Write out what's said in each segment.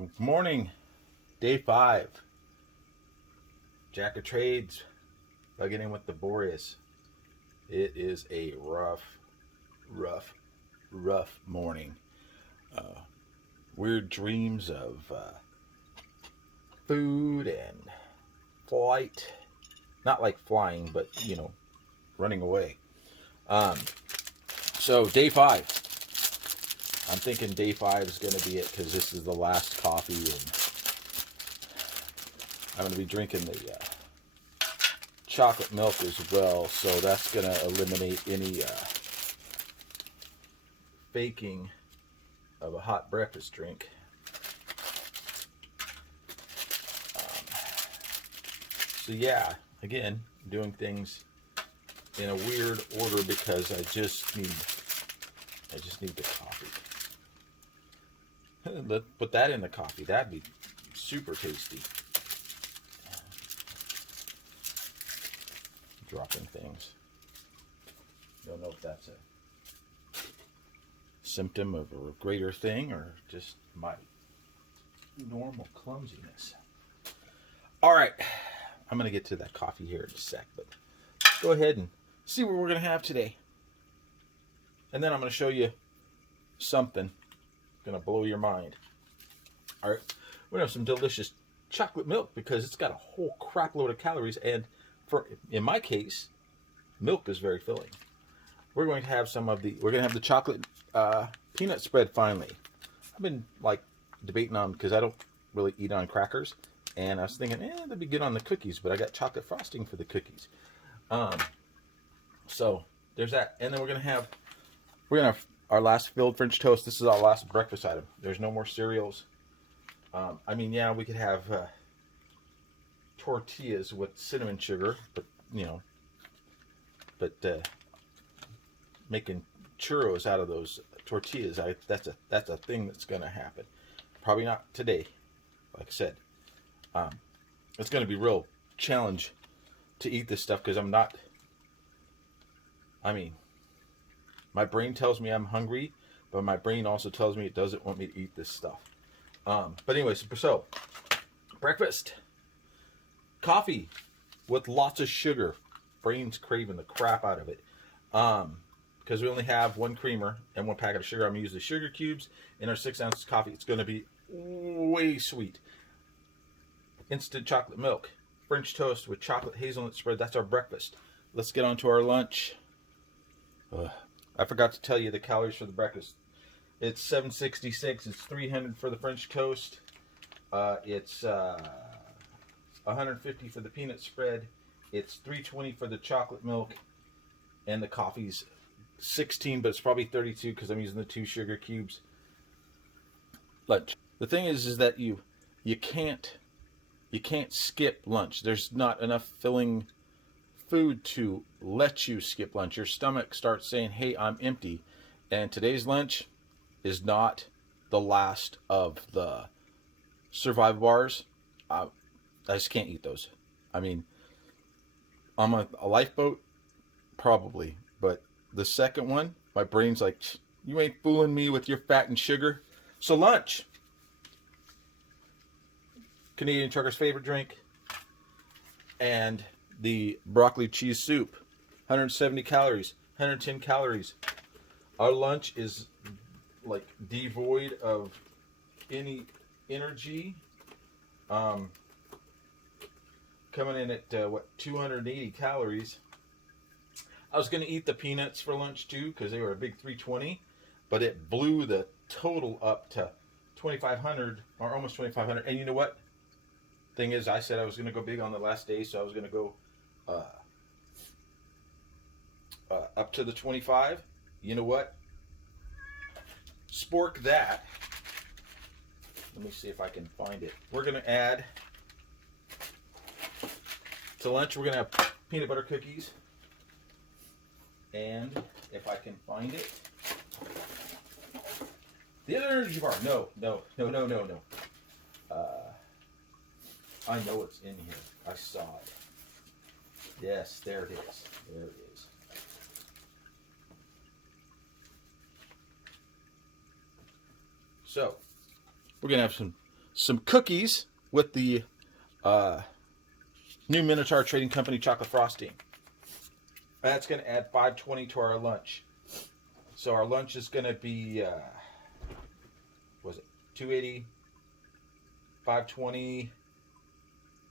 Good morning, day 5. Jack of Trades, plugging in with the Boreas. It is a rough morning. Weird dreams of food and flight. Not like flying, but, running away. So day 5. I'm thinking day 5 is going to be it because this is the last coffee, and I'm going to be drinking the chocolate milk as well. So that's going to eliminate any faking of a hot breakfast drink. So yeah, again, doing things in a weird order because I just need the coffee. Let's put that in the coffee. That'd be super tasty. Dropping things. Don't know if that's a symptom of a greater thing or just my normal clumsiness. All right, I'm going to get to that coffee here in a sec, but let's go ahead and see what we're going to have today. And then I'm going to show you something going to blow your mind. All right, we're going to have some delicious chocolate milk because it's got a whole crap load of calories, and in my case, milk is very filling. We're going to have the chocolate peanut spread finally. I've been debating on because I don't really eat on crackers, and I was thinking, that'd be good on the cookies, but I got chocolate frosting for the cookies. So there's that, and then we're gonna have our last filled French toast. This is our last breakfast item. There's no more cereals. We could have tortillas with cinnamon sugar, but making churros out of those tortillas, that's a thing that's gonna happen. Probably not today, like I said. It's gonna be a real challenge to eat this stuff because my brain tells me I'm hungry, but my brain also tells me it doesn't want me to eat this stuff. But anyways, so breakfast, coffee with lots of sugar. Brain's craving the crap out of it. Because we only have one creamer and one packet of sugar. I'm going to use the sugar cubes in our 6 ounces coffee. It's going to be way sweet. Instant chocolate milk, French toast with chocolate hazelnut spread. That's our breakfast. Let's get on to our lunch. I forgot to tell you the calories for the breakfast. It's 766. It's 300 for the French toast. It's 150 for the peanut spread. It's 320 for the chocolate milk, and the coffee's 16, but it's probably 32 because I'm using the 2 sugar cubes. Lunch. The thing is that you can't skip lunch. There's not enough filling food to let you skip lunch. Your stomach starts saying, hey, I'm empty. And today's lunch is not the last of the survival bars. I just can't eat those. On a lifeboat, probably. But the second one, my brain's like, you ain't fooling me with your fat and sugar. So lunch. Canadian trucker's favorite drink. And the broccoli cheese soup, 170 calories, 110 calories. Our lunch is devoid of any energy. Coming in at 280 calories. I was going to eat the peanuts for lunch too because they were a big 320, but it blew the total up to 2,500 or almost 2,500. And you know what? Thing is, I said I was going to go big on the last day, so I was going to go up to the 25. You know what? Spork that. Let me see if I can find it. We're going to add to lunch. We're going to have peanut butter cookies, and if I can find it, the other energy bar. No. I know it's in here. I saw it. Yes, there it is. There it is. So, we're going to have some some cookies with the new Minotaur Trading Company chocolate frosting. That's going to add $5.20 to our lunch. So our lunch is going to be, was it $2.80, $5.20,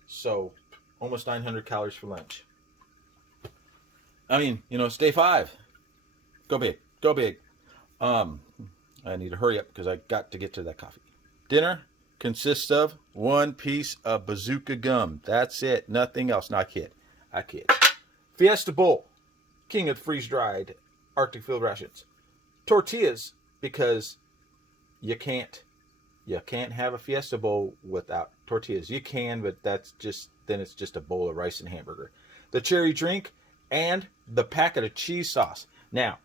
so almost 900 calories for lunch. I mean, you know, it's day 5. Go big, go big. I need to hurry up because I got to get to that coffee. Dinner consists of 1 piece of bazooka gum. That's it. Nothing else. Not kid. I kid. Fiesta bowl. King of freeze-dried Arctic field rations. Tortillas, because you can't have a Fiesta bowl without tortillas. You can, but then it's just a bowl of rice and hamburger. The cherry drink and the packet of cheese sauce. Now,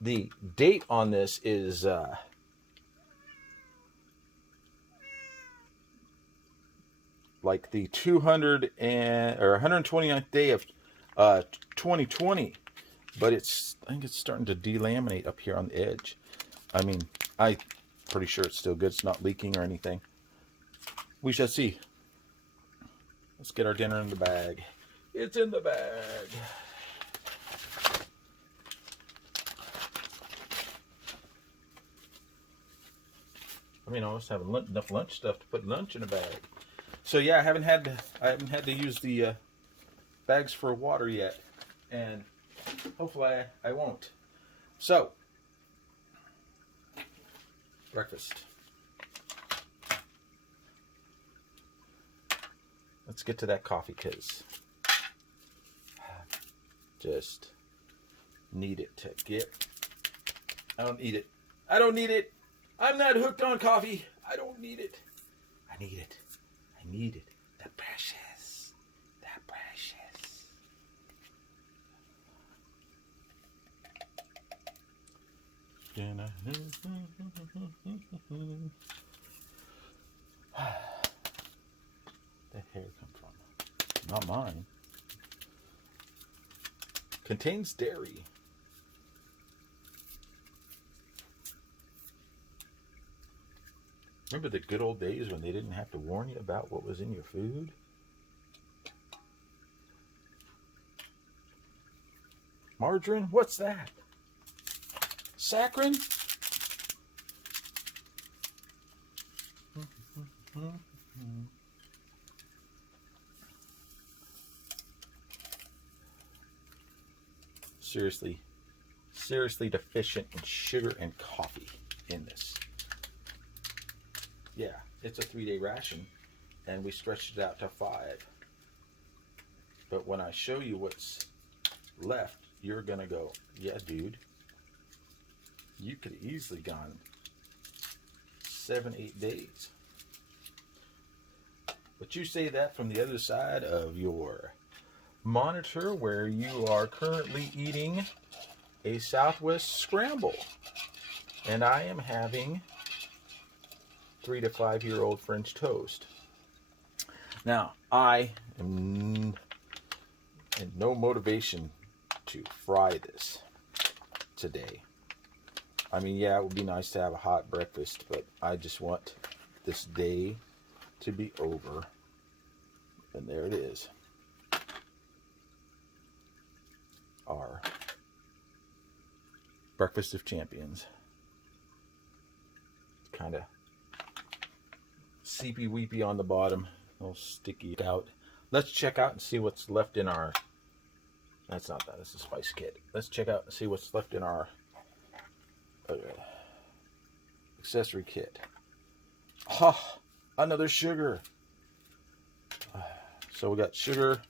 the date on this is like the 129th day of 2020, but I think it's starting to delaminate up here on the edge. I mean, I'm pretty sure it's still good. It's not leaking or anything. We shall see. Let's get our dinner in the bag. It's in the bag. I mean, I was having enough lunch stuff to put lunch in a bag. So yeah, I haven't had to use the bags for water yet, and hopefully I won't. So, breakfast. Let's get to that coffee, because just need it to get. I don't need it. I don't need it. I'm not hooked on coffee. I don't need it. I need it. I need it. The precious. The precious. The hair come from? Not mine. Contains dairy. Remember the good old days when they didn't have to warn you about what was in your food? Margarine? What's that? Saccharin? Seriously deficient in sugar and coffee in this. Yeah, it's a 3-day ration, and we stretched it out to 5. But when I show you what's left, you're going to go, yeah, dude, you could have easily gone 7-8 days. But you say that from the other side of your monitor, where you are currently eating a Southwest Scramble. And I am having 3 to 5 year old French toast. Now, I am in no motivation to fry this today. I mean, yeah, it would be nice to have a hot breakfast, but I just want this day to be over. And there it is. Our breakfast of champions. Kind of seepy weepy on the bottom, a little sticky out. Let's check out and see what's left in our. That's not that. That's a spice kit. Let's check out and see what's left in our accessory kit. Oh, another sugar. So we got sugar,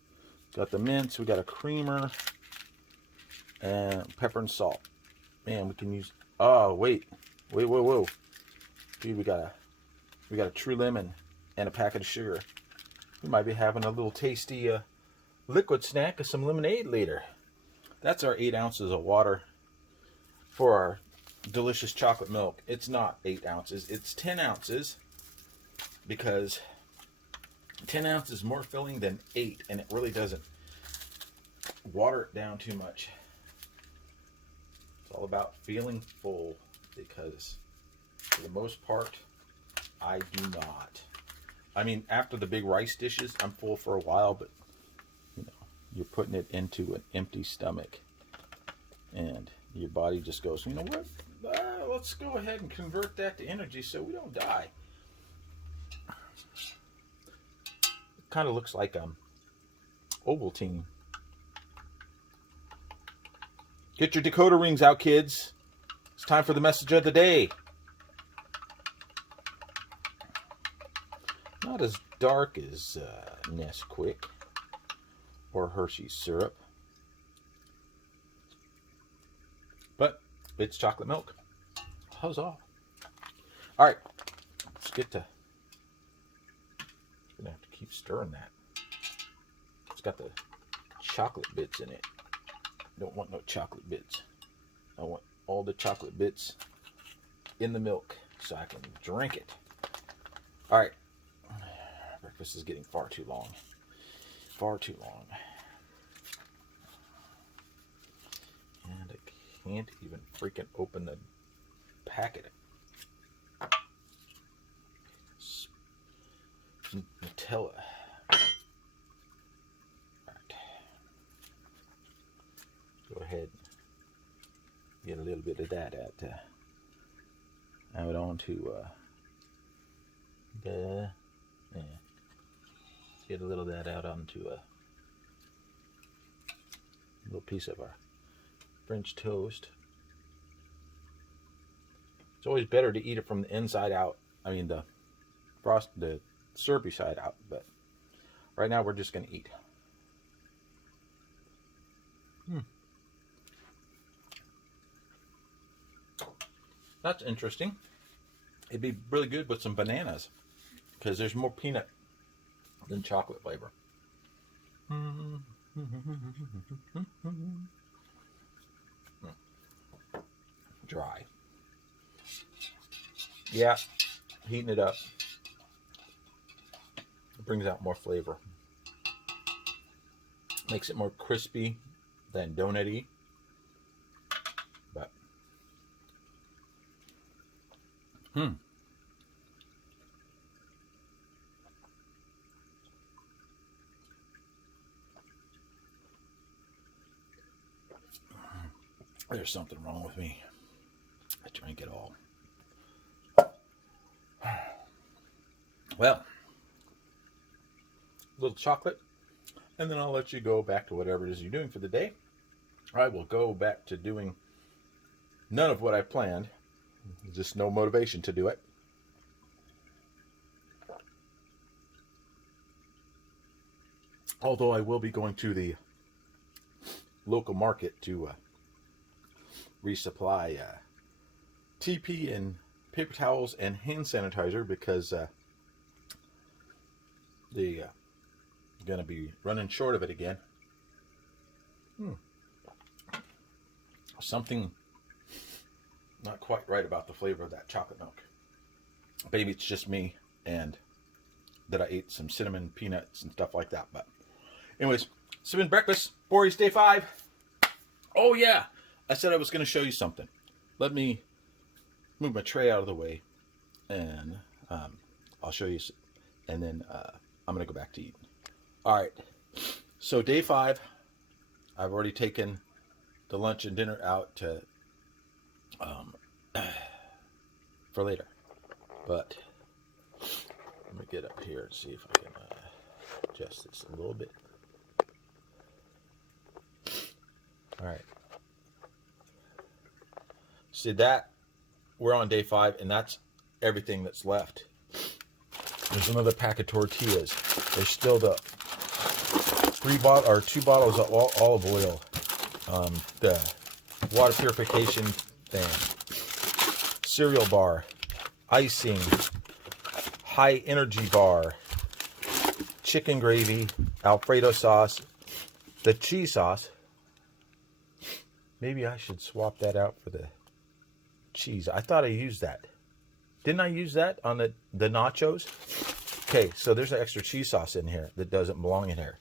got the mints, we got a creamer, and pepper and salt. Man, we can use. Oh, wait, whoa, dude, we got a true lemon and a packet of sugar. We might be having a little tasty liquid snack of some lemonade later. That's our 8 ounces of water for our delicious chocolate milk. It's not 8 ounces, it's 10 ounces, because 10 ounces is more filling than 8, and it really doesn't water it down too much. It's all about feeling full, because for the most part, I do not. I mean, after the big rice dishes, I'm full for a while, but you know, you're putting it into an empty stomach, and your body just goes, you know what? Let's go ahead and convert that to energy so we don't die. It kind of looks like Ovaltine. Get your decoder rings out, kids. It's time for the message of the day. Not as dark as Nesquik or Hershey's syrup, but it's chocolate milk. Huzzah! All right, let's get to. Gonna have to keep stirring that. It's got the chocolate bits in it. Don't want no chocolate bits. I want all the chocolate bits in the milk so I can drink it. All right. Breakfast is getting far too long. Far too long. And I can't even freaking open the packet. Nutella. Right. Go ahead and get a little bit of that out onto the. Yeah. Get a little of that out onto a little piece of our French toast. It's always better to eat it from the inside out. I mean the syrupy side out. But right now we're just going to eat. That's interesting. It'd be really good with some bananas because there's more peanut than chocolate flavor. Dry. Yeah, heating it up. It brings out more flavor. Makes it more crispy than donut-y. But there's something wrong with me. I drank it all. Well, a little chocolate, and then I'll let you go back to whatever it is you're doing for the day. I will go back to doing none of what I planned. Just no motivation to do it. Although I will be going to the local market to resupply TP and paper towels and hand sanitizer because they going to be running short of it again. Something not quite right about the flavor of that chocolate milk. Maybe it's just me and that I ate some cinnamon peanuts and stuff like that. But anyways, cinnamon breakfast, Boreas day 5. Oh yeah, I said I was going to show you something. Let me move my tray out of the way and I'll show you. And then I'm going to go back to eating. All right, so day 5, I've already taken the lunch and dinner out to for later. But let me get up here and see if I can adjust this a little bit. All right. See that? We're on day 5, and that's everything that's left. There's another pack of tortillas. There's still the 2 bottles of olive oil. The water purification thing. Cereal bar. Icing. High energy bar. Chicken gravy. Alfredo sauce. The cheese sauce. Maybe I should swap that out for the cheese. I thought I used that. Didn't I use that on the nachos? Okay, so there's an extra cheese sauce in here that doesn't belong in here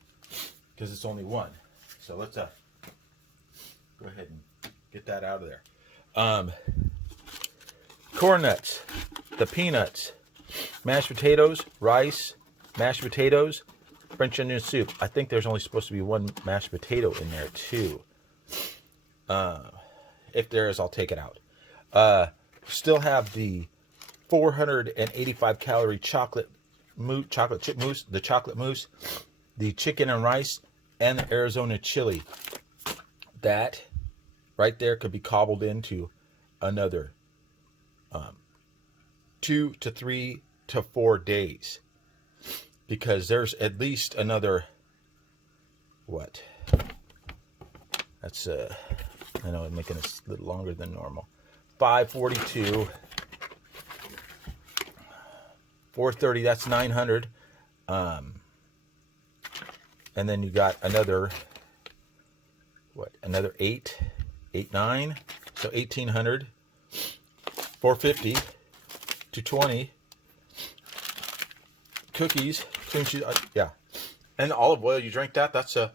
because it's only one. So let's go ahead and get that out of there. Corn nuts, the peanuts, mashed potatoes, rice, mashed potatoes, French onion soup. I think there's only supposed to be one mashed potato in there too. If there is, I'll take it out. Still have the 485 calorie chocolate chip mousse, the chocolate mousse, the chicken and rice, and the Arizona chili. That right there could be cobbled into another 2 to 3 to 4 days, because there's at least another, what? That's I know I'm making it a little longer than normal. 542, 430. That's 900. And then you got another, what? Another 8, 9. So 1800. 450, 220. Cookies, cream cheese, yeah. And the olive oil, you drink that, that's a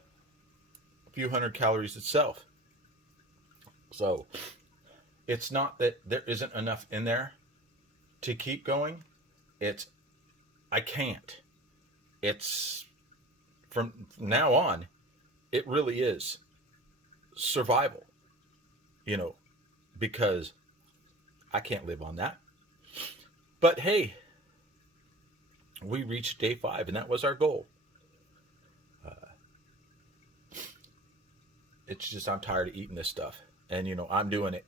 few hundred calories itself. So it's not that there isn't enough in there to keep going. It's, I can't. It's, from now on, it really is survival, you know, because I can't live on that. But hey, we reached day 5, and that was our goal. It's just, I'm tired of eating this stuff. And, you know, I'm doing it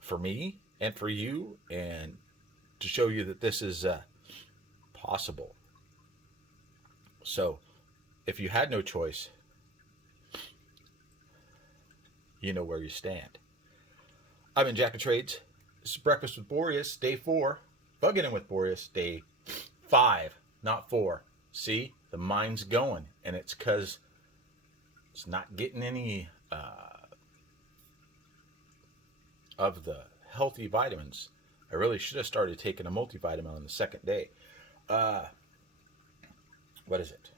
for me and for you, and to show you that this is possible. So, if you had no choice, you know where you stand. I'm in Jack of Trades. This is Breakfast with Boreas, day 4. Bugging in with Boreas, day 5, not 4. See, the mind's going, and it's because it's not getting any of the healthy vitamins. I really should have started taking a multivitamin on the second day. What is it?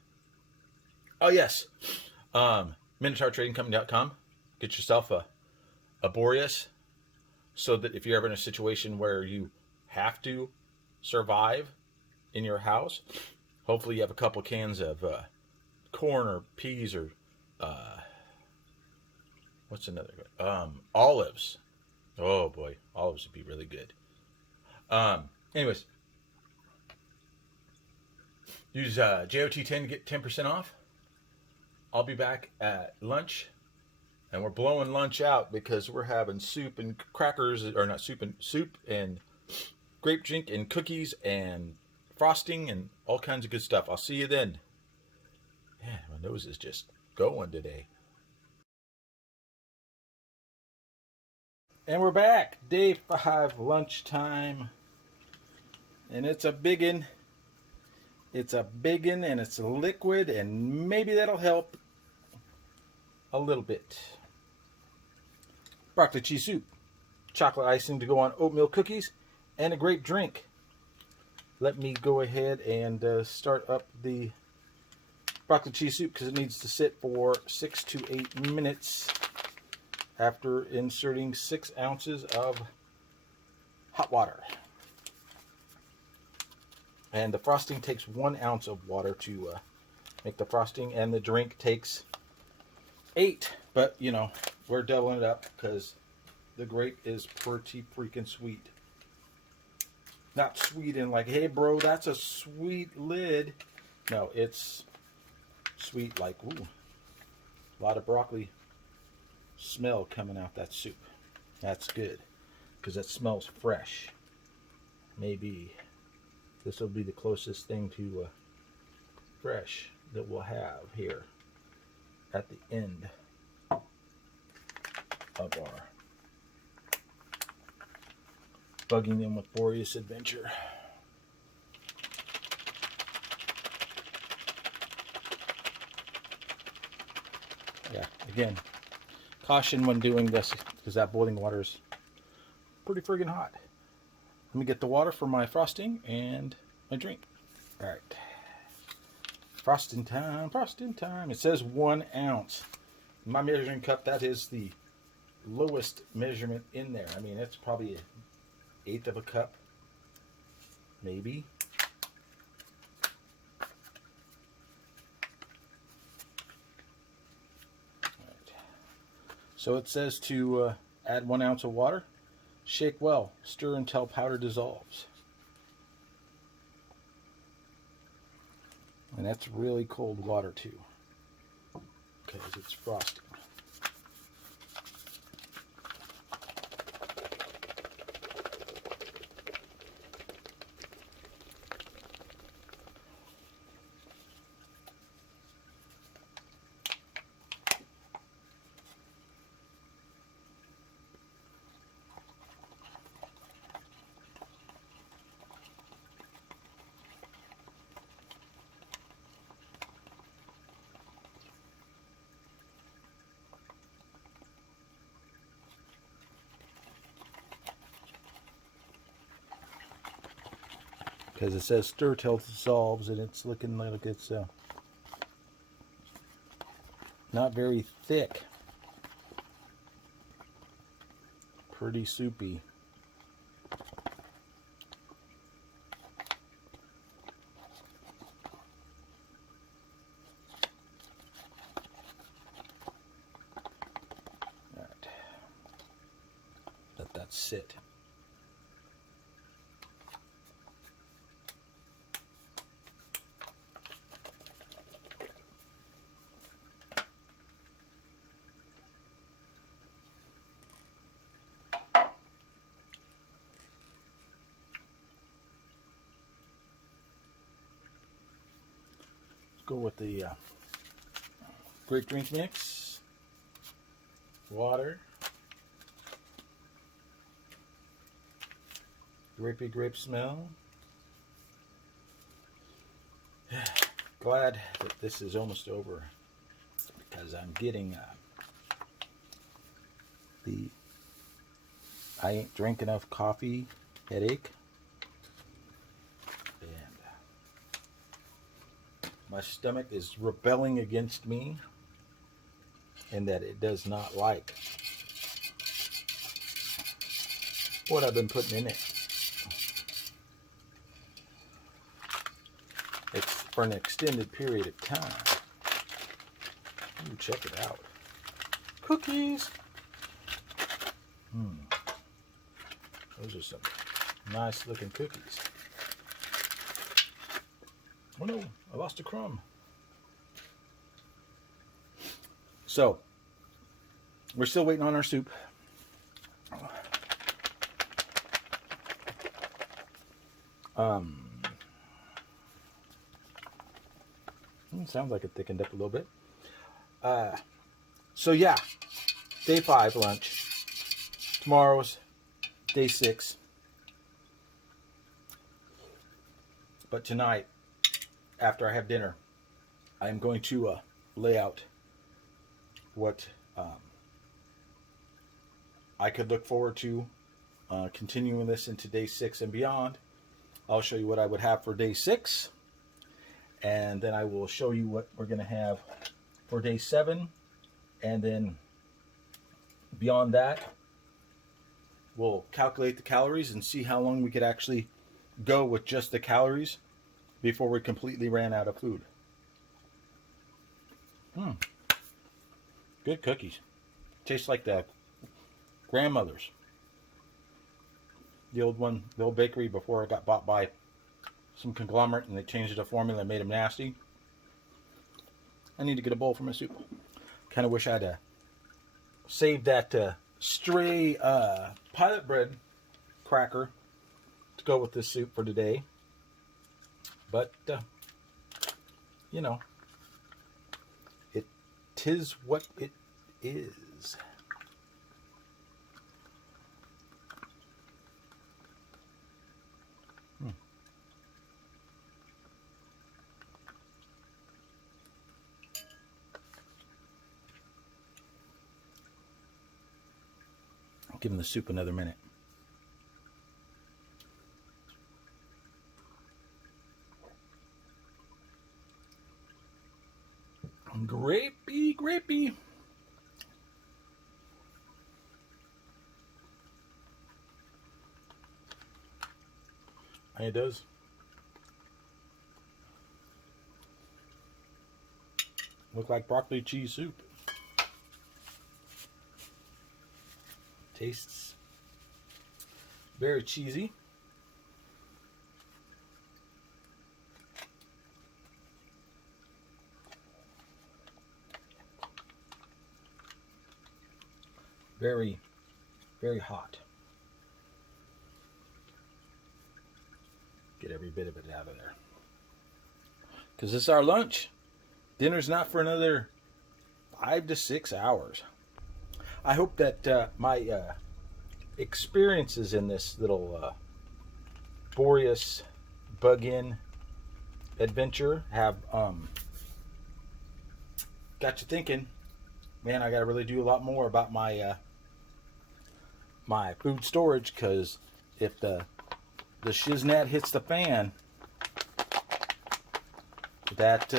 Oh, yes. MinotaurTradingCompany.com. Get yourself a Boreas, so that if you're ever in a situation where you have to survive in your house, hopefully you have a couple cans of corn or peas or what's another good? Olives. Oh boy, olives would be really good. Anyways, use JOT10 to get 10% off. I'll be back at lunch, and we're blowing lunch out because we're having soup and crackers, or not soup and grape drink and cookies and frosting and all kinds of good stuff. I'll see you then. Man, my nose is just going today. And we're back. Day 5, lunchtime. And it's a biggin. It's a biggin, and it's a liquid, and maybe that'll help a little bit. Broccoli cheese soup, chocolate icing to go on oatmeal cookies, and a grape drink. Let me go ahead and start up the broccoli cheese soup, because it needs to sit for 6 to 8 minutes after inserting 6 ounces of hot water. And the frosting takes 1 ounce of water to make the frosting, and the drink takes 8. But, you know, we're doubling it up because the grape is pretty freaking sweet. Not sweet in like, hey bro, that's a sweet lid. No, it's sweet like, ooh, a lot of broccoli smell coming out that soup. That's good, because it smells fresh. Maybe this will be the closest thing to fresh that we'll have here at the end of our bugging in with Boreas adventure. Yeah, again, caution when doing this, because that boiling water is pretty friggin' hot. Let me get the water for my frosting and my drink. All right. Frosting time, frosting time. It says 1 ounce. In my measuring cup, that is the lowest measurement in there. I mean, it's probably 1/8 of a cup. maybe. So it says to add 1 ounce of water, shake well, stir until powder dissolves. And that's really cold water too, because it's frosting. Because it says stir till it dissolves, and it's looking like it's not very thick. Pretty soupy. All right. Let that sit. Go with the grape drink mix, water, grapey grape smell. Glad that this is almost over, because I'm getting the I ain't drank enough coffee headache. My stomach is rebelling against me, and that it does not like what I've been putting in it. It's for an extended period of time. Ooh, check it out. Cookies. Those are some nice looking cookies. Oh no, I lost a crumb. So, we're still waiting on our soup. Sounds like it thickened up a little bit. So yeah, day 5 lunch. Tomorrow's day 6. But tonight, after I have dinner, I am going to lay out what I could look forward to continuing this into day 6 and beyond. I'll show you what I would have for day 6, and then I will show you what we're going to have for day 7, and then beyond that, we'll calculate the calories and see how long we could actually go with just the calories before we completely ran out of food. Good cookies. Tastes like the grandmother's. The old one, the old bakery before it got bought by some conglomerate and they changed the formula and made them nasty. I need to get a bowl for my soup. Kind of wish I'd saved that stray pilot bread cracker to go with this soup for today. But, you know, it 'tis what it is. Give the soup another minute. Grapey, grapey. And it does Look like broccoli cheese soup. Tastes very cheesy. Very, very hot. Get every bit of it out of there. Because this is our lunch. Dinner's not for another 5 to 6 hours. I hope that my experiences in this little Boreas bug-in adventure have got you thinking. Man, I got to really do a lot more about my my food storage, because if the shiznat hits the fan, that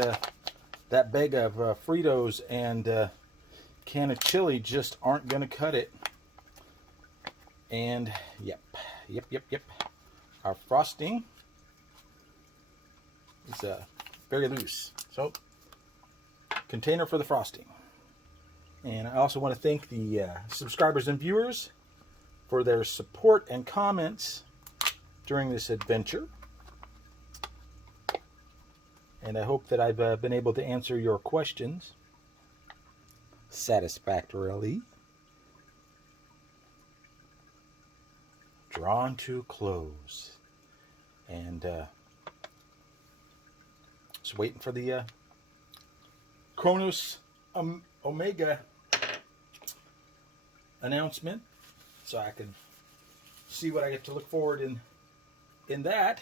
bag of Fritos and can of chili just aren't going to cut it. And yep. Our frosting is very loose. So, container for the frosting. And I also want to thank the subscribers and viewers for their support and comments during this adventure. And I hope that I've been able to answer your questions satisfactorily. Drawn to a close. And just waiting for the Kronos Omega announcement, so I can see what I get to look forward in that.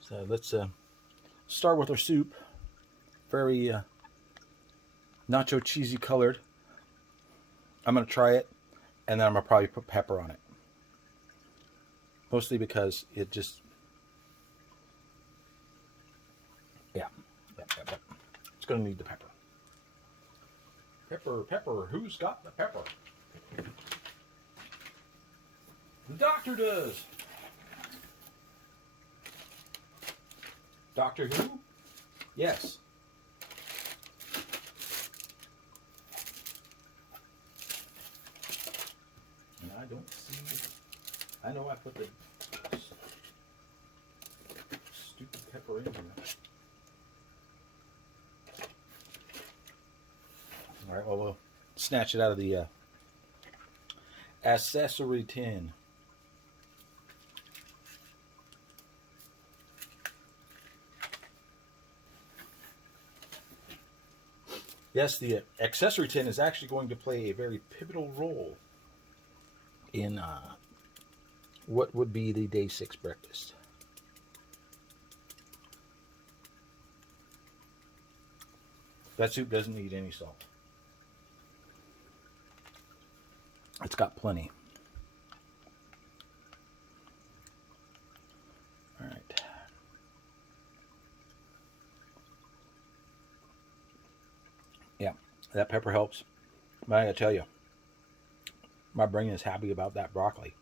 So let's start with our soup. Very nacho cheesy colored. I'm going to try it, and then I'm going to probably put pepper on it. Mostly because it just... Yeah. It's going to need the pepper. Pepper. Who's got the pepper? The doctor does. Doctor Who? Yes. And I don't see... I know I put the stupid pepper in here. All right, well, we'll snatch it out of the accessory tin. Yes, the accessory tin is actually going to play a very pivotal role in what would be the day 6 breakfast. That soup doesn't need any salt. It's got plenty. All right. Yeah, that pepper helps. But I gotta tell you, my brain is happy about that broccoli.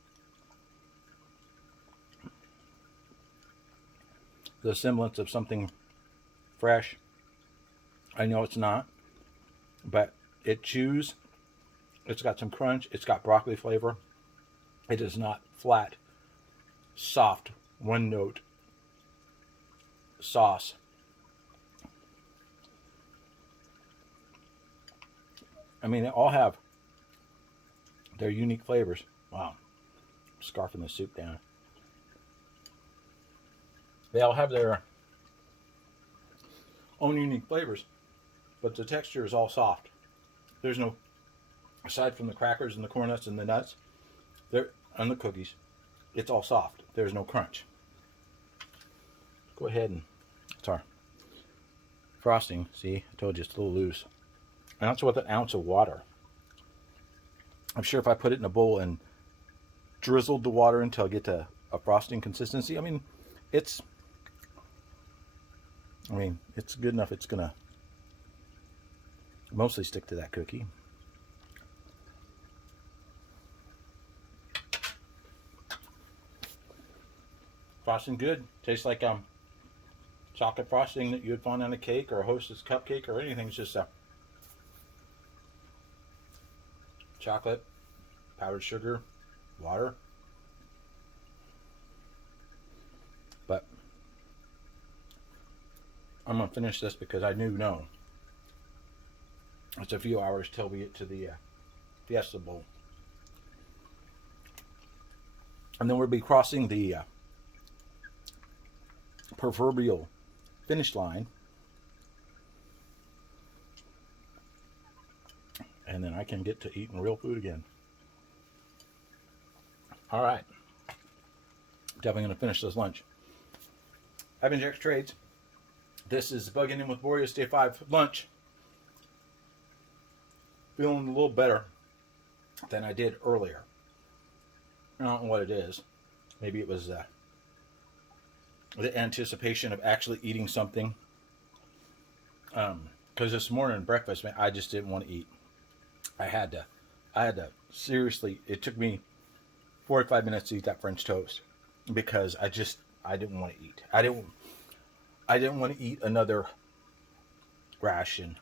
The semblance of something fresh. I know it's not, but it chews. It's got some crunch. It's got broccoli flavor. It is not flat, soft, one note sauce. I mean, they all have their unique flavors. Wow. I'm scarfing the soup down. They all have their own unique flavors, but the texture is all soft. There's no, aside from the crackers and the corn nuts and the nuts, and the cookies, it's all soft. There's no crunch. Go ahead and, it's our frosting. See, I told you it's a little loose. And that's with an ounce of water. I'm sure if I put it in a bowl and drizzled the water until I get to a frosting consistency, I mean, it's good enough. It's gonna mostly stick to that cookie. Frosting good. Tastes like chocolate frosting that you would find on a cake or a Hostess cupcake or anything. It's just chocolate, powdered sugar, water. But I'm going to finish this because I know it's a few hours till we get to the Fiesta Bowl. And then we'll be crossing the proverbial finish line. And then I can get to eating real food again. All right. Definitely going to finish this lunch. I've been Jack's Trades. This is Bugging In with Boreas Day 5 lunch. Feeling a little better than I did earlier. I don't know what it is. Maybe it was the anticipation of actually eating something. Because this morning breakfast, man, I just didn't want to eat. I had to seriously, it took me 45 minutes to eat that French toast because I didn't want to eat. I didn't want to eat another ration.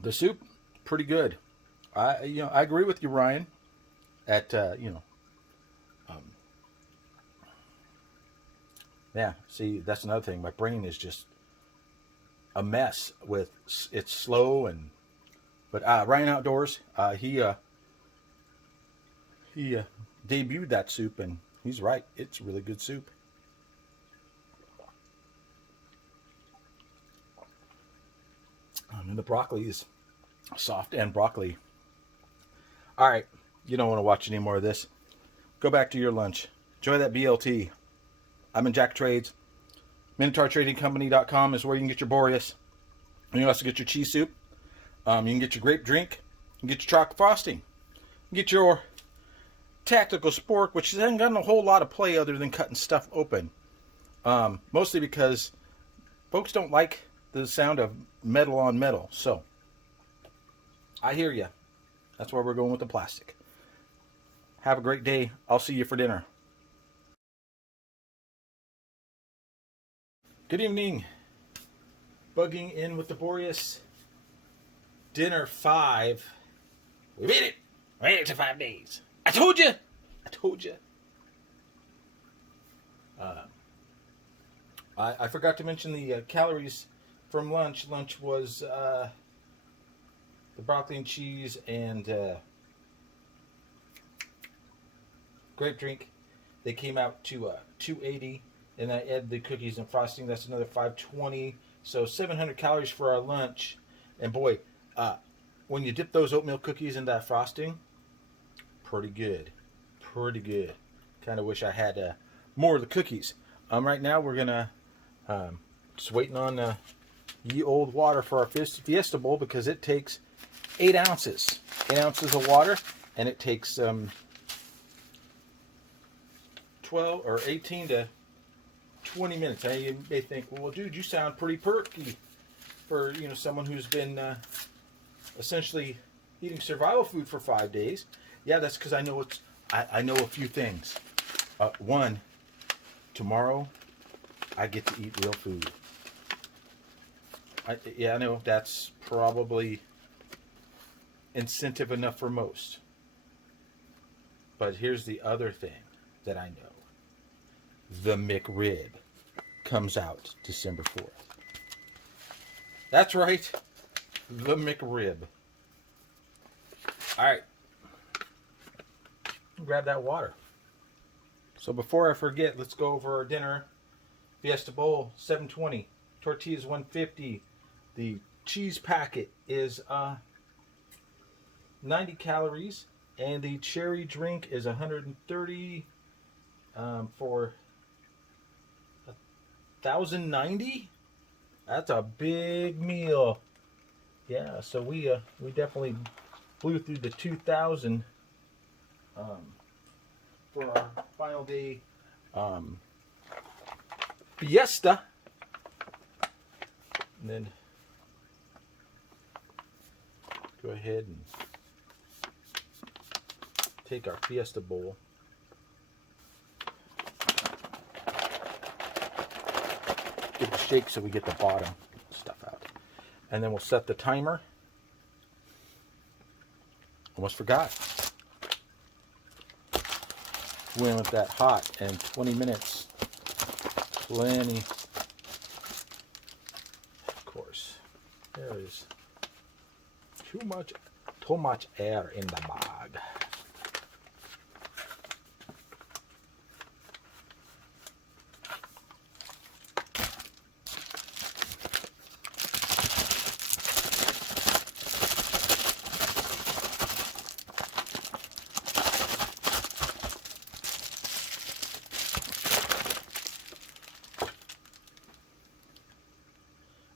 The soup, pretty good. I agree with you, Ryan. Yeah, see, that's another thing. My brain is just a mess with, it's slow but Ryan Outdoors, he debuted that soup, and he's right. It's really good soup. And the broccoli is soft and broccoli. All right, you don't want to watch any more of this. Go back to your lunch. Enjoy that BLT. I'm in Jack Trades. MinotaurTradingCompany.com is where you can get your Boreas. And you can also get your cheese soup. You can get your grape drink. You can get your chocolate frosting. You can get your tactical spork, which hasn't gotten a whole lot of play other than cutting stuff open. Mostly because folks don't like the sound of metal on metal. So, I hear you. That's why we're going with the plastic. Have a great day. I'll see you for dinner. Good evening. Bugging In with the Boreas. Dinner 5. We made it. We made it to 5 days. I told you. I forgot to mention the calories from lunch. Lunch was the broccoli and cheese and grape drink. They came out to 280, and I add the cookies and frosting. That's another 520. So 700 calories for our lunch. And boy, when you dip those oatmeal cookies in that frosting, pretty good. Kind of wish I had more of the cookies. Right now we're gonna just waiting on ye old water for our Fiesta Bowl because it takes 8 ounces. 8 ounces of water, and it takes 12 or 18 to 20 minutes. Now you may think, well, dude, you sound pretty perky for someone who's been essentially eating survival food for 5 days. Yeah, that's because I know I know a few things. One, tomorrow I get to eat real food. I know that's probably incentive enough for most. But here's the other thing that I know. The McRib comes out December 4th. That's right. The McRib. All right. Grab that water. So before I forget, let's go over our dinner. Fiesta Bowl, $7.20. Tortillas, $1.50. The cheese packet is 90 calories. And the cherry drink is 130 for 1,090. That's a big meal. Yeah, so we definitely blew through the 2,000 for our final day fiesta. And then go ahead and take our Fiesta Bowl. shake so we get the bottom stuff out. And then we'll set the timer. Almost forgot. Went with that hot and 20 minutes. Plenty. Of course. There is too much air in the bag.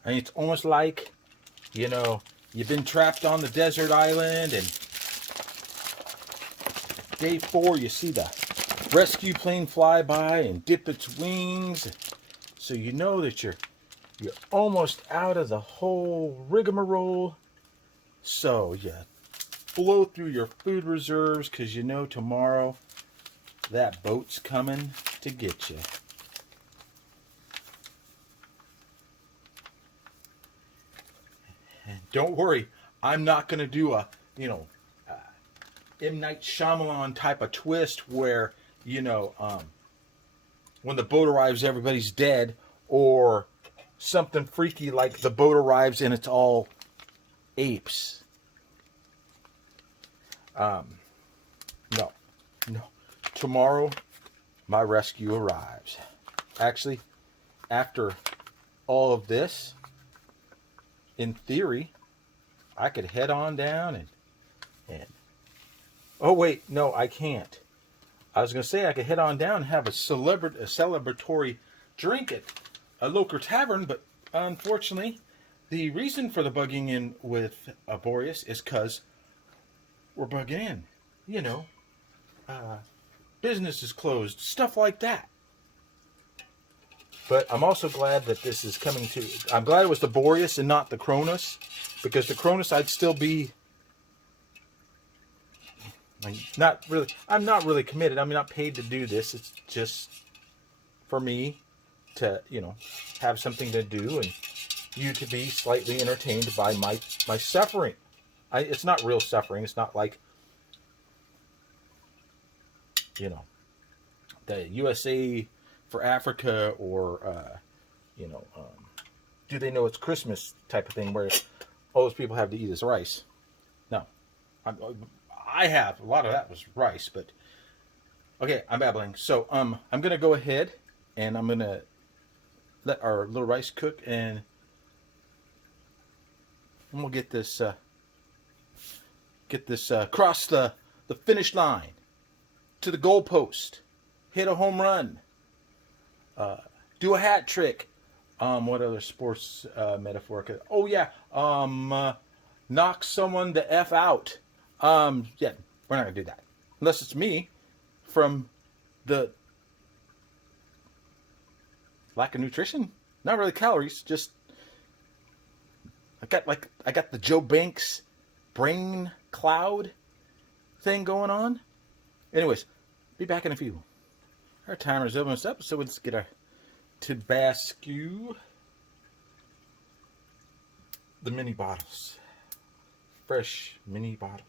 And it's almost like, you know, you've been trapped on the desert island, and day 4 you see the rescue plane fly by and dip its wings, so you know that you're almost out of the whole rigmarole. So you blow through your food reserves because you know tomorrow that boat's coming to get you. Don't worry, I'm not going to do a, M. Night Shyamalan type of twist where, when the boat arrives, everybody's dead, or something freaky like the boat arrives and it's all apes. No. Tomorrow, my rescue arrives. Actually, after all of this, in theory, I could head on down and oh wait, no, I can't. I was going to say I could head on down and have a celebratory drink at a local tavern, but unfortunately, the reason for the bugging in with Boreas is because we're bugging in. Business is closed, stuff like that. But I'm also glad that this is coming to... I'm glad it was the Boreas and not the Cronus. Because the Cronus, I'd still be... I'm not really committed. I'm not paid to do this. It's just for me to, have something to do. And you to be slightly entertained by my suffering. It's not real suffering. It's not like, the USA... for Africa, or do they know it's Christmas type of thing where all those people have to eat is rice? No, I have a lot of that was rice, but okay, I'm babbling. So I'm gonna go ahead and I'm gonna let our little rice cook, and we'll get this across the finish line to the goal post, hit a home run. Do a hat trick. What other sports metaphor? Oh yeah. Knock someone the F out. Yeah, we're not gonna do that unless it's me from the lack of nutrition. Not really calories. Just I got the Joe Banks brain cloud thing going on. Anyways, be back in a few. Our timer's almost up, so let's get our Tabasco. The mini bottles. Fresh mini bottles.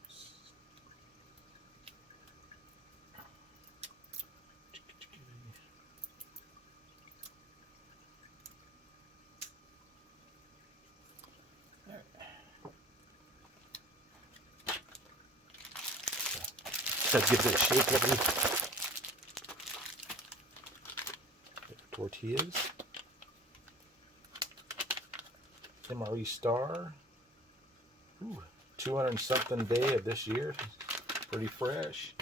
So give it a shake, everybody. Tortillas. MRE Star. Ooh, 200 and something day of this year. Pretty fresh.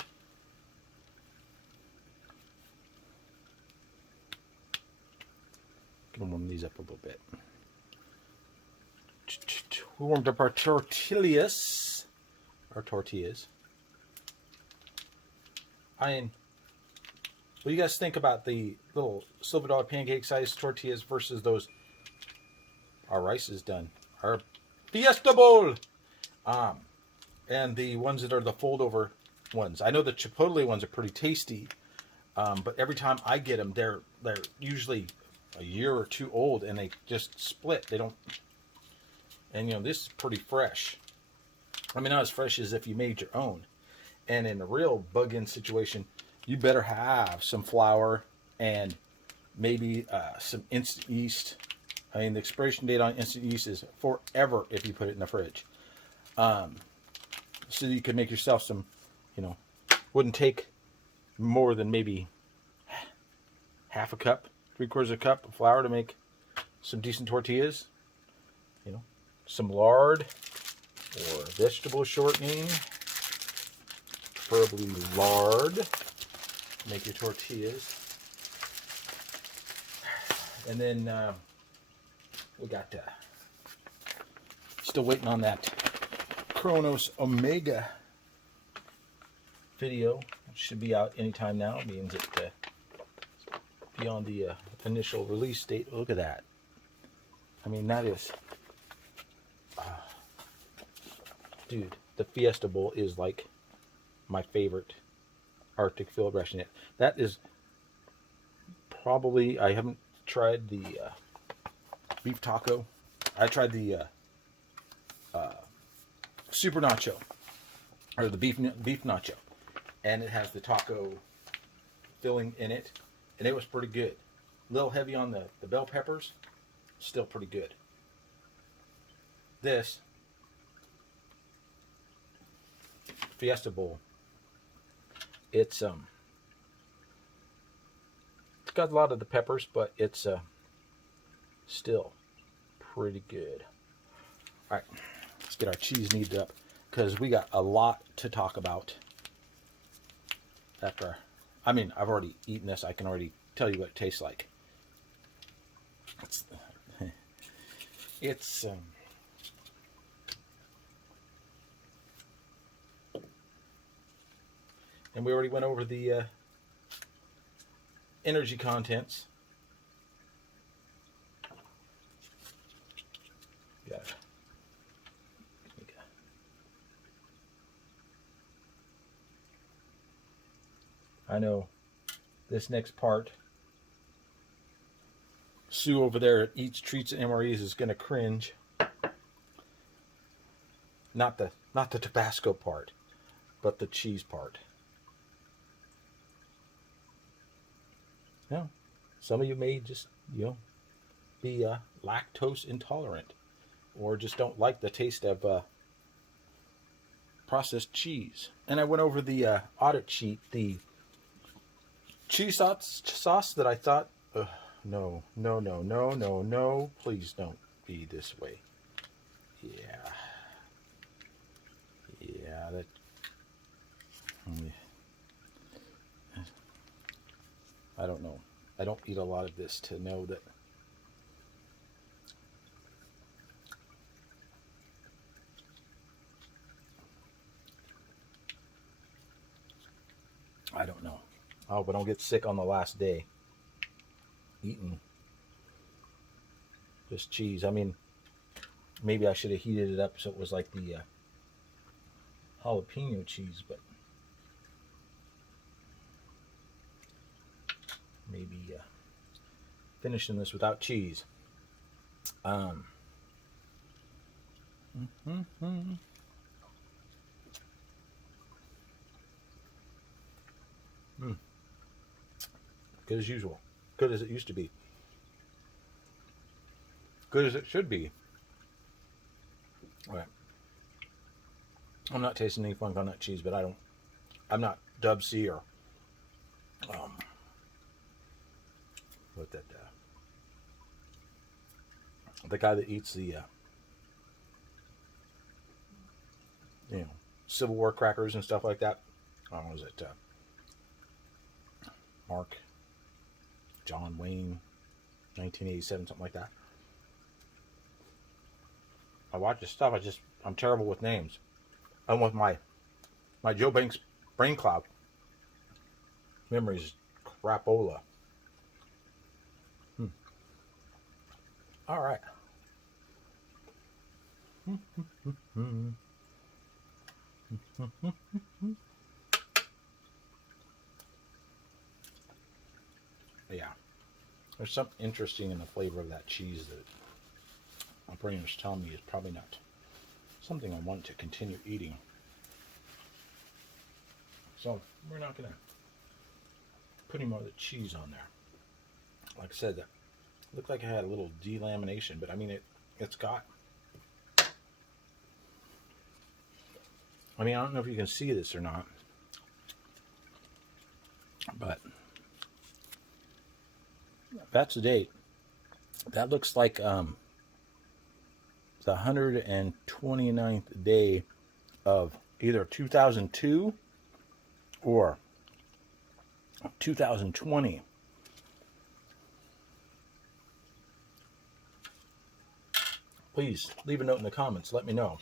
Gonna warm these up a little bit. We warmed up our tortillas. What do you guys think about the little silver dollar pancake sized tortillas versus those? Our rice is done. Our Fiesta Bowl. And the ones that are the fold over ones. I know the Chipotle ones are pretty tasty. But every time I get them, they're usually a year or two old, and they just split. They don't. And this is pretty fresh. I mean, not as fresh as if you made your own. And in a real bug-in situation, you better have some flour and maybe some instant yeast. I mean, the expiration date on instant yeast is forever if you put it in the fridge. So you can make yourself some, wouldn't take more than maybe half a cup, 3/4 a cup of flour to make some decent tortillas. Some lard or vegetable shortening, preferably lard. Make your tortillas. And then we got still waiting on that Kronos Omega video. It should be out anytime now. It means it beyond the initial release date. Look at that. I mean, that is... dude, the Fiesta Bowl is like my favorite Arctic field ration yet. That is probably... I haven't tried the beef taco. I tried the super nacho, or the beef nacho, and it has the taco filling in it, and it was pretty good. A little heavy on the bell peppers, still pretty good. This Fiesta Bowl, it's got a lot of the peppers, but it's still pretty good. All right, let's get our cheese kneaded up, because we got a lot to talk about. After, I mean, I've already eaten this. I can already tell you what it tastes like. It's and we already went over the energy contents. Yeah. I know this next part, Sue over there at Eats, Treats, and MREs is going to cringe. Not the Tabasco part, but the cheese part. Yeah, some of you may just, be lactose intolerant, or just don't like the taste of processed cheese. And I went over the audit sheet, the cheese sauce that I thought, no, please don't be this way. Yeah, that. I don't know. I don't eat a lot of this to know that. I don't know. I hope I don't get sick on the last day eating just cheese. I mean, maybe I should have heated it up so it was like the jalapeno cheese, but maybe finishing this without cheese. Good as usual. Good as it used to be. Good as it should be. All right. I'm not tasting any funk on that cheese, but I'm not Dub C or what that the guy that eats the Civil War crackers and stuff like that. What was it? Mark John Wayne, 1987, something like that. I watch this stuff. I'm terrible with names. I'm with my Joe Banks brain cloud. Memories crapola. All right. Yeah. There's something interesting in the flavor of that cheese that my brain was telling me is probably not something I want to continue eating. So we're not going to put any more of the cheese on there. Like I said, that looked like it had a little delamination, but I mean, it's got... I mean, I don't know if you can see this or not, but that's the date. That looks like the 129th day of either 2002 or 2020. Please leave a note in the comments. Let me know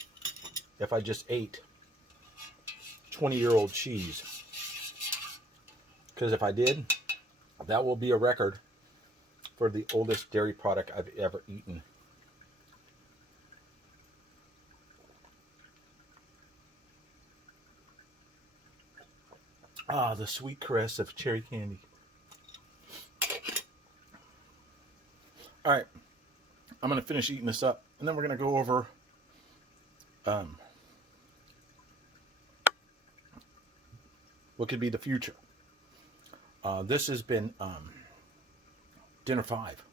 if I just ate 20-year-old cheese. Because if I did, that will be a record for the oldest dairy product I've ever eaten. Ah, the sweet caress of cherry candy. All right, I'm going to finish eating this up, and then we're going to go over what could be the future. This has been dinner 5,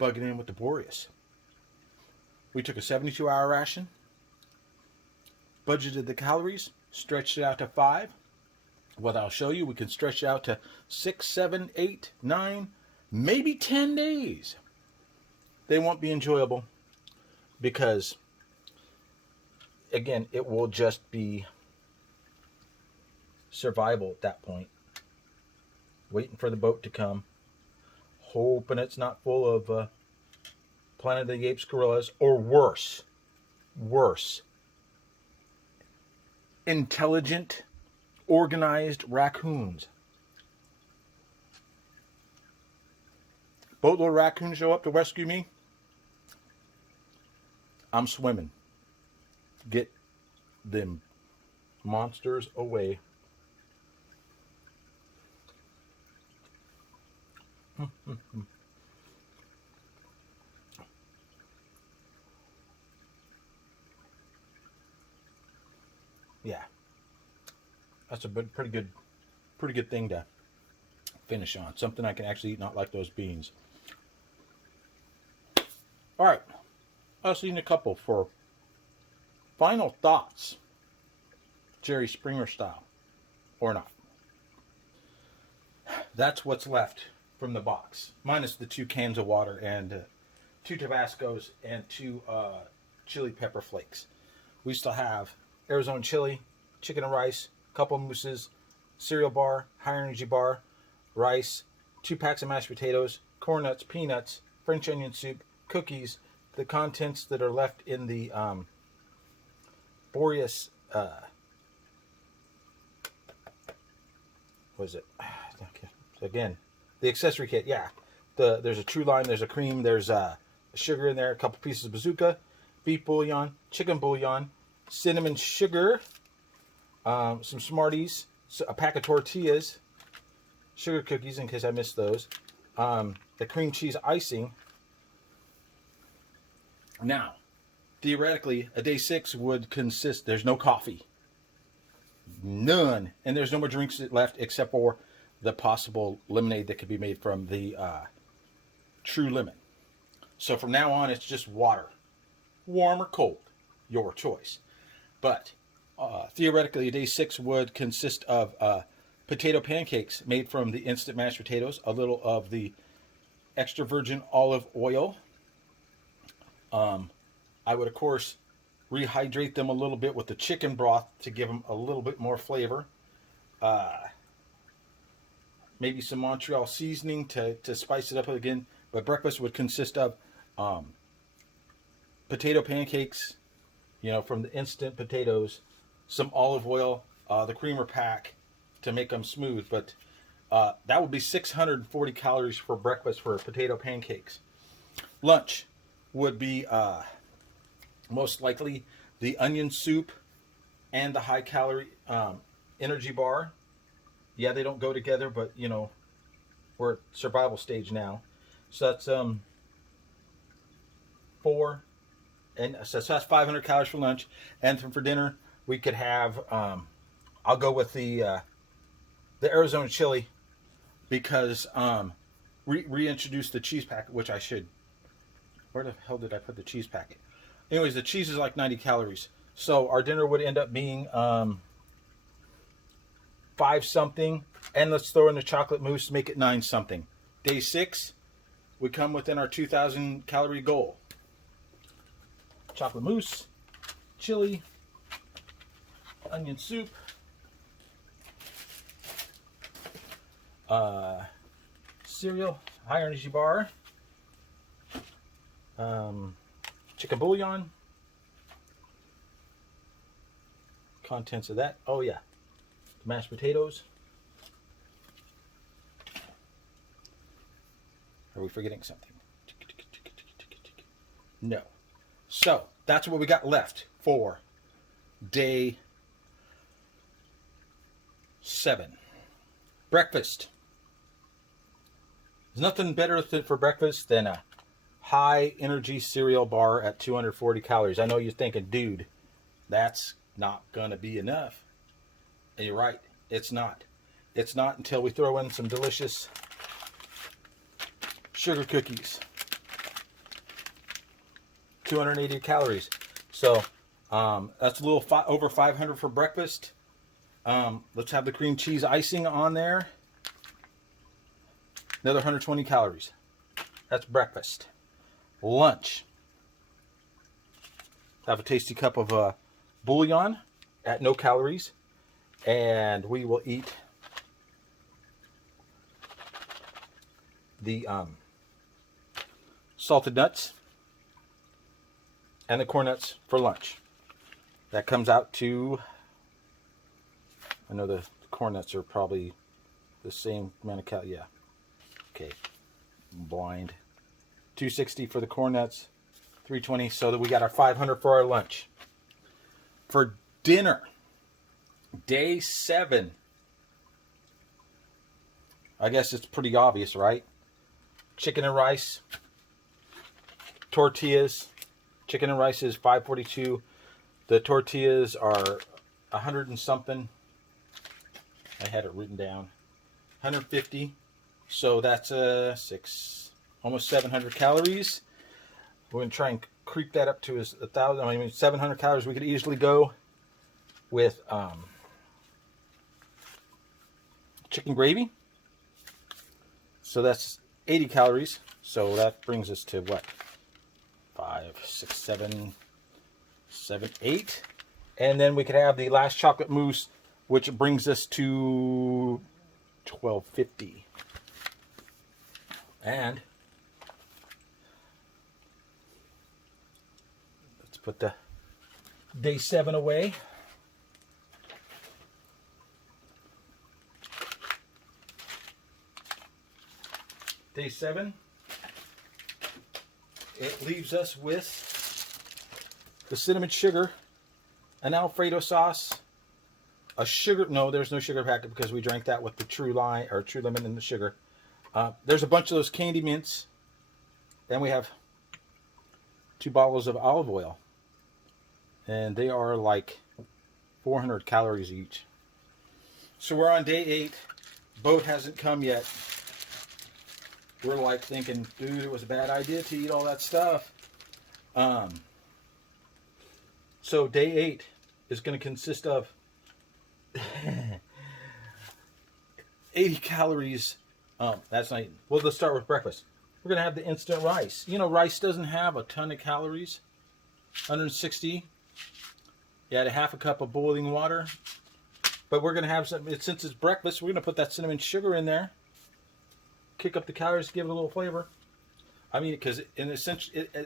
bugging in with the Boreas. We took a 72-hour ration, budgeted the calories, stretched it out to 5. What I'll show you, we can stretch it out to 6, 7, 8, 9, maybe 10 days. They won't be enjoyable because, again, it will just be survival at that point. Waiting for the boat to come, hoping it's not full of Planet of the Apes gorillas, or worse, intelligent, organized raccoons. Boatload of raccoons show up to rescue me. I'm swimming. Get them monsters away. Yeah, that's a pretty good thing to finish on. Something I can actually eat, not like those beans. All right, I'll see you in a couple for final thoughts, Jerry Springer style, or not. That's what's left from the box, minus the 2 cans of water and 2 Tabascos and 2 chili pepper flakes. We still have Arizona chili, chicken and rice, a couple of mousses, cereal bar, high energy bar, rice, 2 packs of mashed potatoes, corn nuts, peanuts, French onion soup, cookies, the contents that are left in the Boreas, what is it? Again, the accessory kit, yeah. There's a True Lime, there's a cream, there's sugar in there, a couple pieces of bazooka, beef bouillon, chicken bouillon, cinnamon sugar, some Smarties, a pack of tortillas, sugar cookies in case I missed those, the cream cheese icing. Now, theoretically, a day 6 would consist, there's no coffee. None. And there's no more drinks left except for the possible lemonade that could be made from the True Lemon. So from now on, it's just water. Warm or cold, your choice. But theoretically, day 6 would consist of potato pancakes made from the instant mashed potatoes, a little of the extra virgin olive oil. I would, of course, rehydrate them a little bit with the chicken broth to give them a little bit more flavor. Maybe some Montreal seasoning to spice it up again. But breakfast would consist of potato pancakes, from the instant potatoes, some olive oil, the creamer pack to make them smooth. But that would be 640 calories for breakfast for potato pancakes. Lunch would be most likely the onion soup and the high-calorie energy bar. Yeah, they don't go together, but, we're at survival stage now. So that's 4, and so that's 500 calories for lunch. And for dinner, we could have. I'll go with the Arizona chili because reintroduce the cheese packet, which I should. Where the hell did I put the cheese packet? Anyways, the cheese is like 90 calories. So our dinner would end up being 5 something, and let's throw in the chocolate mousse to make it 9 something. Day 6, we come within our 2,000 calorie goal. Chocolate mousse, chili, onion soup, cereal, high energy bar, chicken bouillon, contents of that. Oh yeah, mashed potatoes. Are we forgetting something? No. So that's what we got left for day 7. Breakfast. There's nothing better for breakfast than a high energy cereal bar at 240 calories. I know you're thinking, dude, that's not gonna be enough. And you're right, it's not. It's not until we throw in some delicious sugar cookies. 280 calories. So that's a little over 500 for breakfast. Let's have the cream cheese icing on there. Another 120 calories. That's breakfast. Lunch. Have a tasty cup of bouillon at no calories. And we will eat the salted nuts and the corn nuts for lunch. That comes out to, I know the corn nuts are probably the same amount of calories. Yeah. Okay. Blind. 260 for the corn nuts, 320. So that we got our 500 for our lunch. For dinner, day 7. I guess it's pretty obvious, right? Chicken and rice, tortillas. Chicken and rice is 542. The tortillas are 100 and something. I had it written down. 150. So that's 6, almost 700 calories. We're going to try and creep that up to 1,000. I mean, 700 calories. We could easily go with chicken gravy. So that's 80 calories. So that brings us to what? 5, 6, 7, 8. And then we could have the last chocolate mousse, which brings us to 1250. And let's put the day 7 away. Day 7. It leaves us with the cinnamon sugar, an Alfredo sauce, a sugar. No, there's no sugar packet because we drank that with the true lime or true lemon and the sugar. There's a bunch of those candy mints, and we have 2 bottles of olive oil, and they are like 400 calories each. So we're on day 8. Boat hasn't come yet. We're like thinking, dude, it was a bad idea to eat all that stuff. So day 8 is going to consist of 80 calories. That's not. Well, let's start with breakfast. We're going to have the instant rice. You know, rice doesn't have a ton of calories. 160. You add a half a cup of boiling water. But we're going to have some, since it's breakfast, we're going to put that cinnamon sugar in there. Kick up the calories, give it a little flavor. I mean, because it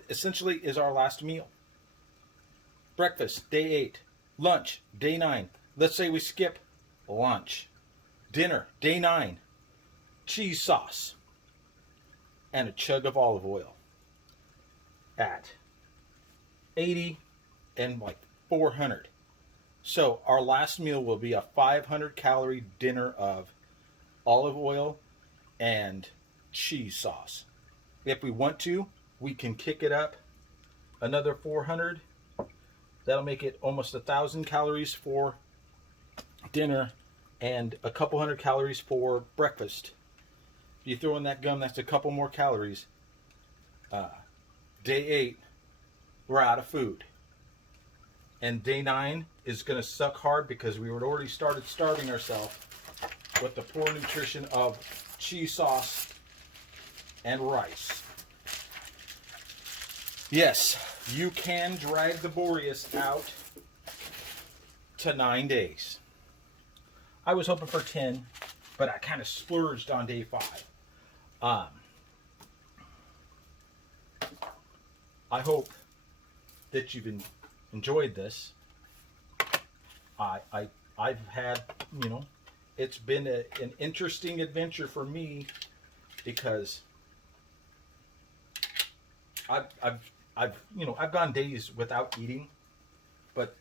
essentially is our last meal. Breakfast, day 8. Lunch, day 9. Let's say we skip lunch. Dinner, day 9. Cheese sauce. And a chug of olive oil. At 80 and like 400. So our last meal will be a 500 calorie dinner of olive oil and cheese sauce. if we want to, we can kick it up another 400. That'll make it almost 1,000 calories for dinner and a couple hundred calories for breakfast. If you throw in that gum, that's a couple more calories. Day 8, we're out of food. And day 9 is going to suck hard because we had already started starving ourselves with the poor nutrition of cheese sauce and rice. Yes, you can drag the Boreas out to 9 days. I was hoping for 10, but I kind of splurged on day 5. I hope that you've enjoyed this. I've had, it's been an interesting adventure for me because I've gone days without eating, but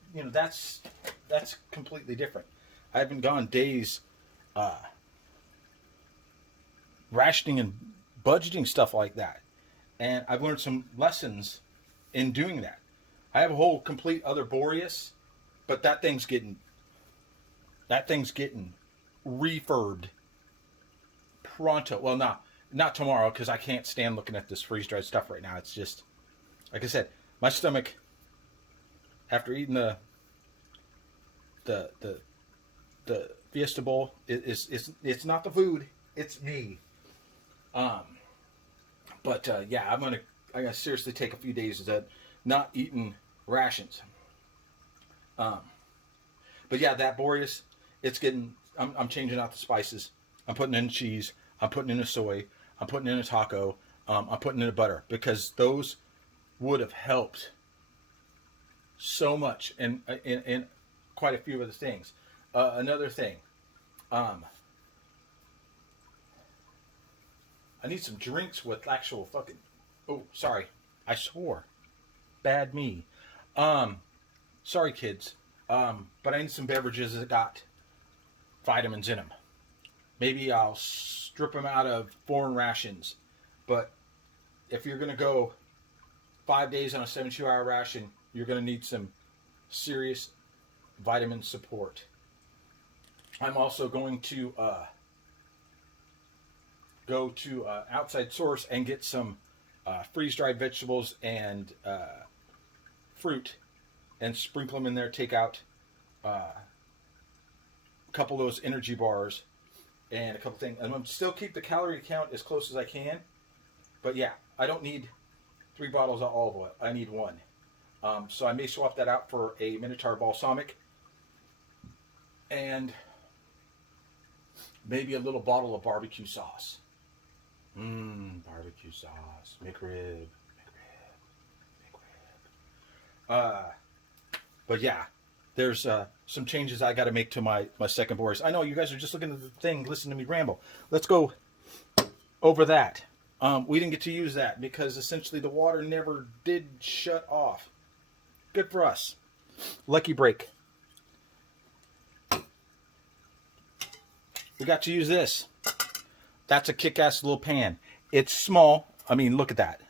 that's completely different. I haven't gone days rationing and budgeting stuff like that, and I've learned some lessons in doing that. I have a whole complete other Boreas, but that thing's getting refurbed pronto. Well, not tomorrow, because I can't stand looking at this freeze-dried stuff right now. It's just, like I said, my stomach, after eating the Fiesta Bowl, it's not the food, it's me. Yeah, I gotta seriously take a few days of not eating rations. But yeah, that Boreas, it's getting. I'm changing out the spices. I'm putting in cheese. I'm putting in a soy. I'm putting in a taco. I'm putting in a butter, because those would have helped so much in quite a few of the things. Another thing, I need some drinks with actual fucking. Oh, sorry, I swore. Bad me. Sorry, kids. But I need some beverages that got vitamins in them. Maybe I'll strip them out of foreign rations. But if you're going to go 5 days on a 72-hour ration, you're going to need some serious vitamin support. I'm also going to go to outside source and get some freeze-dried vegetables and fruit and sprinkle them in there. Take out a couple of those energy bars and a couple things. And I'm still keep the calorie count as close as I can. But yeah, I don't need 3 bottles of olive oil. I need 1. So I may swap that out for a Minotaur balsamic and maybe a little bottle of barbecue sauce. Barbecue sauce. McRib. But yeah, there's some changes I got to make to my second Boreas. I know you guys are just looking at the thing, listening to me ramble. Let's go over that. We didn't get to use that because essentially the water never did shut off. Good for us. Lucky break. We got to use this. That's a kick-ass little pan. It's small. I mean, look at that.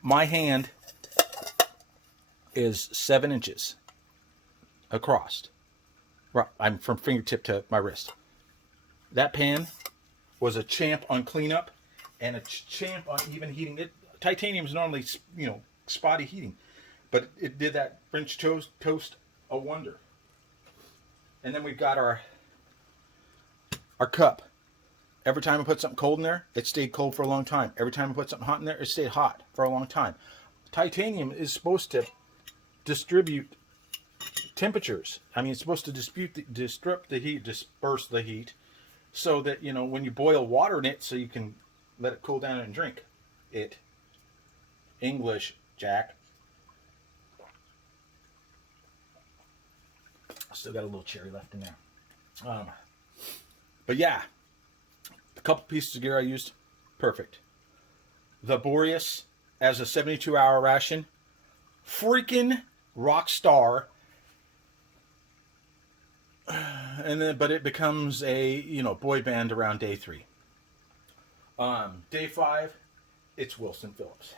My hand is 7 inches across. Right, I'm from fingertip to my wrist. That pan was a champ on cleanup and a champ on even heating. Titanium is normally, spotty heating, but it did that French toast a wonder. And then we've got our cup. Every time I put something cold in there, it stayed cold for a long time. Every time I put something hot in there, it stayed hot for a long time. Titanium is supposed to distribute temperatures. I mean, it's supposed to disperse the heat, so that, when you boil water in it, so you can let it cool down and drink it. English, Jack. Still got a little cherry left in there. But yeah, a couple pieces of gear I used, perfect. The Boreas as a 72-hour ration, freaking rock star. But it becomes a boy band around day 3. Day 5, it's Wilson Phillips.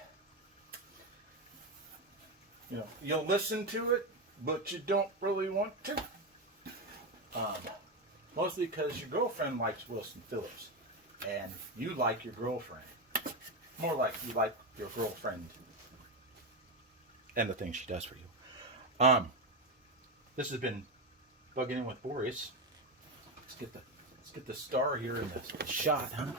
You know, you'll listen to it, but you don't really want to. Mostly because your girlfriend likes Wilson Phillips, and you like your girlfriend. More like you like your girlfriend and the things she does for you. This has been Bugging In with Boreas. Let's get the star here in the shot, huh?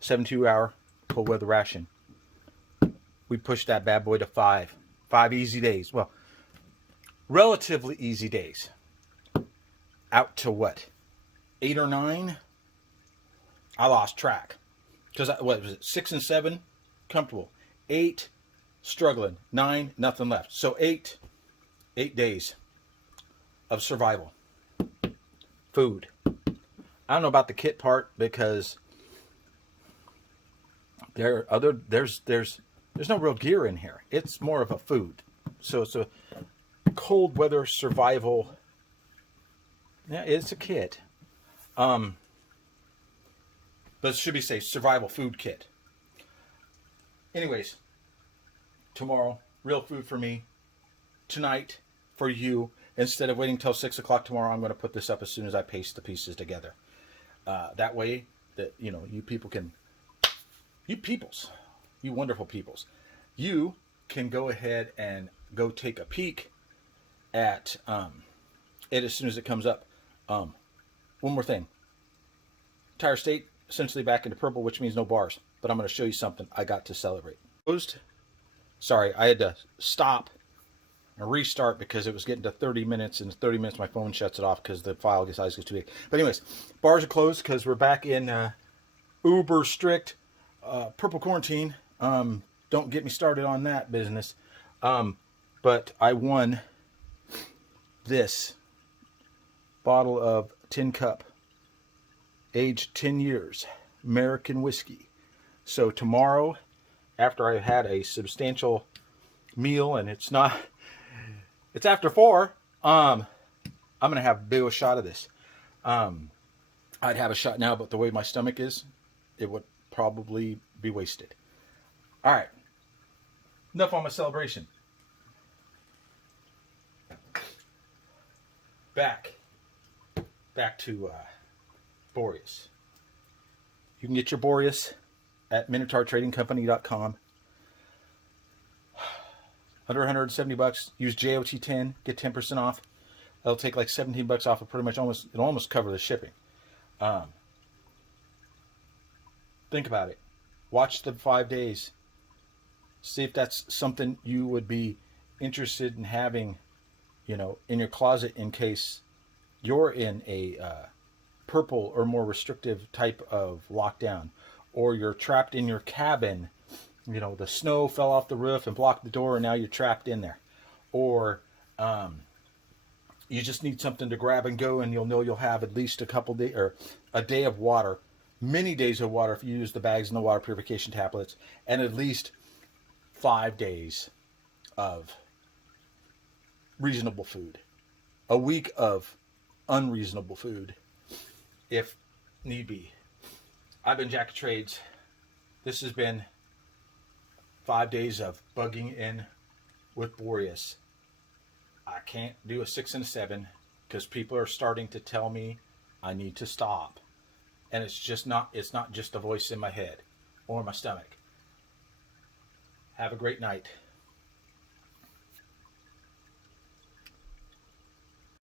72-hour cold weather ration. We pushed that bad boy to 5 easy days. Well, relatively easy days. Out to what? 8 or 9? I lost track. Because, what was it? 6 and 7? Comfortable. 8, struggling. 9, nothing left. So 8 days of survival. Food. I don't know about the kit part because there's no real gear in here. It's more of a food. So it's a cold weather survival. Yeah, it's a kit. But it should be say survival food kit. Anyways, tomorrow, real food for me. Tonight, for you. Instead of waiting till 6 o'clock tomorrow, I'm going to put this up as soon as I paste the pieces together. That way, that you people can, you wonderful peoples, you can go ahead and go take a peek at it as soon as it comes up. One more thing. Entire state essentially back into purple, which means no bars. But I'm going to show you something I got to celebrate. Sorry, I had to stop and restart because it was getting to 30 minutes, and 30 minutes my phone shuts it off because the file size gets too big. But anyways, bars are closed because we're back in uber strict purple quarantine. Don't get me started on that business. But I won this bottle of Tin Cup, aged 10 years, American whiskey. So tomorrow, after I had a substantial meal, and it's after 4, I'm going to have a big old shot of this. I'd have a shot now, but the way my stomach is, it would probably be wasted. All right. Enough on my celebration. Back to Boreas. You can get your Boreas at MinotaurTradingCompany.com. Under $170. Use JOT10. Get 10% off. It'll take like $17 off of pretty much it'll almost cover the shipping. Think about it. Watch the 5 days. See if that's something you would be interested in having, in your closet in case you're in a purple or more restrictive type of lockdown, or you're trapped in your cabin. The snow fell off the roof and blocked the door, and now you're trapped in there. Or you just need something to grab and go, and you'll have at least a couple days or a day of water, many days of water if you use the bags and the water purification tablets, and at least 5 days of reasonable food. A week of unreasonable food, if need be. I've been Jack of Trades. This has been 5 days of bugging in with Boreas. I can't do a 6 and a 7 because people are starting to tell me I need to stop. And it's not just a voice in my head or my stomach. Have a great night.